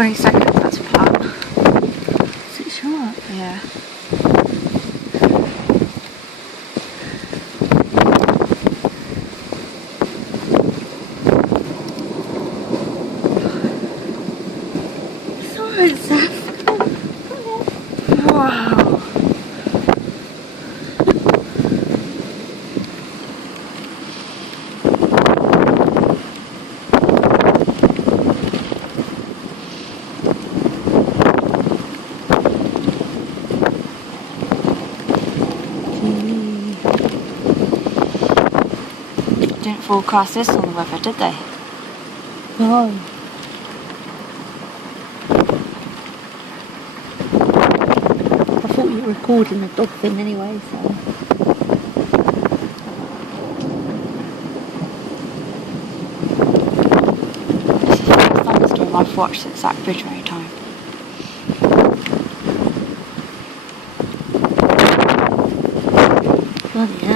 20 seconds, that's a plan. Is it short? Yeah. It's alright, Zeph. Wow. Didn't forecast this on the weather, did they? No. I thought you were recording the dog thing anyway, so. This is the first thunderstorm I've watched since that Bridgeway time. Bloody hell.